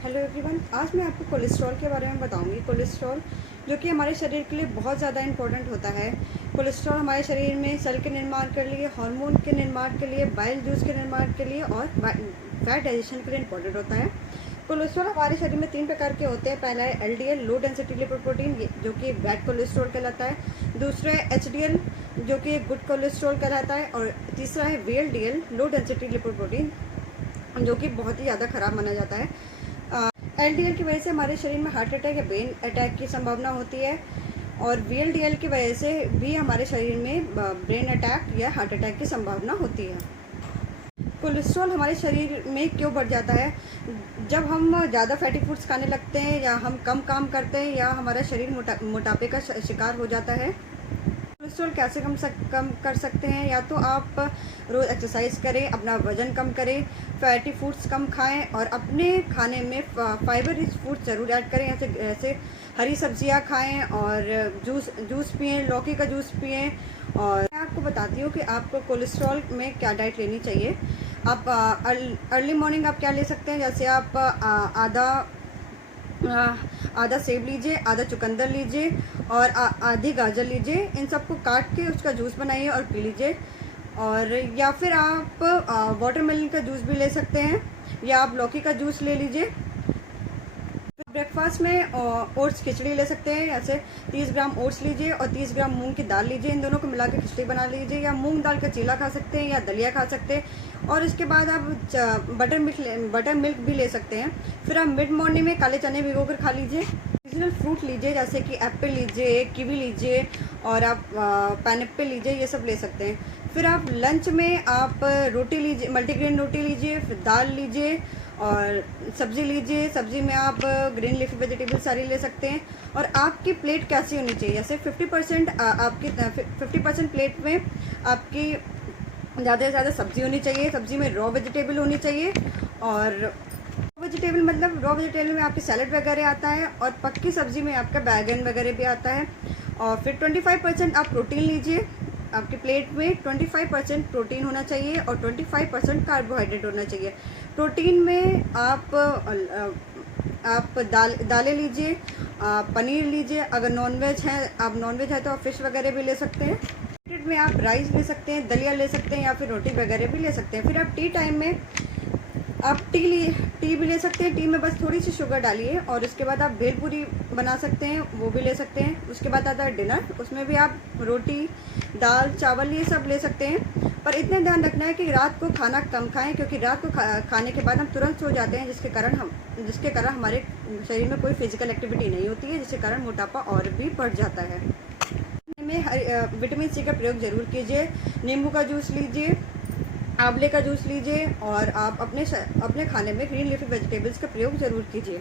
Hello everyone, आज मैं आपको कोलेस्ट्रॉल के बारे में बताऊंगी। कोलेस्ट्रॉल जो कि हमारे शरीर के लिए बहुत ज़्यादा इंपॉर्टेंट होता है। कोलेस्ट्रॉल हमारे शरीर में सेल के निर्माण के लिए, हार्मोन के निर्माण के लिए, बाइल जूस के निर्माण के लिए और फैट डाइजेशन के लिए इंपॉर्टेंट होता है। कोलेस्ट्रॉल हमारे शरीर में 3 प्रकार के होते हैं। पहला है LDL, लो डेंसिटी लिपोप्रोटीन, जो कि बैड कोलेस्ट्रॉल कहलाता है। दूसरा है HDL, जो कि गुड कोलेस्ट्रॉल कहलाता है। और तीसरा है VLDL, लो डेंसिटी लिपोप्रोटीन, जो कि बहुत ही ज़्यादा खराब माना जाता है। LDL की वजह से हमारे शरीर में हार्ट अटैक या ब्रेन अटैक की संभावना होती है, और VLDL की वजह से भी हमारे शरीर में ब्रेन अटैक या हार्ट अटैक की संभावना होती है। कोलेस्ट्रॉल हमारे शरीर में क्यों बढ़ जाता है? जब हम ज़्यादा फैटी फूड्स खाने लगते हैं, या हम कम काम करते हैं, या हमारा शरीर मोटापे का शिकार हो जाता है। कोलेस्ट्रॉल कैसे कम कर सकते हैं? या तो आप रोज़ एक्सरसाइज करें, अपना वजन कम करें, फैटी फूड्स कम खाएं, और अपने खाने में फाइबर रिच फूड ज़रूर ऐड करें। ऐसे हरी सब्जियां खाएं, और जूस पिएं, लौकी का जूस पिएं। और मैं आपको बताती हूँ कि आपको कोलेस्ट्रॉल में क्या डाइट लेनी चाहिए। आप अर्ली मॉर्निंग आप क्या ले सकते हैं? जैसे आप आधा सेब लीजिए, आधा चुकंदर लीजिए, और आधी गाजर लीजिए। इन सबको काट के उसका जूस बनाइए और पी लीजिए। और या फिर आप वाटरमेलन का जूस भी ले सकते हैं, या आप लौकी का जूस ले लीजिए। ब्रेकफास्ट में ओट्स खिचड़ी ले सकते हैं। जैसे 30 ग्राम ओट्स लीजिए और 30 ग्राम मूंग की दाल लीजिए। इन दोनों को मिला के खिचड़ी बना लीजिए, या मूंग दाल का चीला खा सकते हैं, या दलिया खा सकते हैं। और इसके बाद आप बटर मिल्क भी ले सकते हैं। फिर आप मिड मॉर्निंग में काले चने भिगो कर खा लीजिए। सीजनल फ्रूट लीजिए, जैसे कि एप्पल लीजिए, कीवी लीजिए, और आप पाइनएप्पल लीजिए, ये सब ले सकते हैं। फिर आप लंच में आप रोटी लीजिए, मल्टीग्रेन रोटी लीजिए, फिर दाल लीजिए और सब्जी लीजिए। सब्जी में आप ग्रीन लीफी वेजिटेबल सारी ले सकते हैं। और आपकी प्लेट कैसी होनी चाहिए? जैसे 50% प्लेट में आपकी ज़्यादा से ज़्यादा सब्जी होनी चाहिए। सब्जी में रॉ वेजिटेबल होनी चाहिए। और वेजिटेबल मतलब रॉ वेजिटेबल में आपकी सैलड वगैरह आता है, और पक्की सब्जी में आपका बैगन वगैरह भी आता है। और फिर 25% आप प्रोटीन लीजिए। आपकी प्लेट में 25% प्रोटीन होना चाहिए, और 25% कार्बोहाइड्रेट होना चाहिए। प्रोटीन में आप दालें लीजिए, पनीर लीजिए। अगर नॉनवेज है तो आप फिश वगैरह भी ले सकते हैं। में आप राइस ले सकते हैं, दलिया ले सकते हैं, या फिर रोटी वगैरह भी ले सकते हैं। फिर आप टी टाइम में आप टी भी ले सकते हैं। टी में बस थोड़ी सी शुगर डालिए, और उसके बाद आप भेलपूरी बना सकते हैं, वो भी ले सकते हैं। उसके बाद आता है डिनर, उसमें भी आप रोटी, दाल, चावल ये सब ले सकते हैं। पर इतना ध्यान रखना है कि रात को खाना कम खाएं, क्योंकि रात को खाने के बाद हम तुरंत सो जाते हैं, जिसके कारण हमारे शरीर में कोई फिजिकल एक्टिविटी नहीं होती है, जिसके कारण मोटापा और भी बढ़ जाता है। में विटामिन सी का प्रयोग ज़रूर कीजिए। नींबू का जूस लीजिए, आंवले का जूस लीजिए, और आप अपने खाने में ग्रीन लीफी वेजिटेबल्स का प्रयोग ज़रूर कीजिए।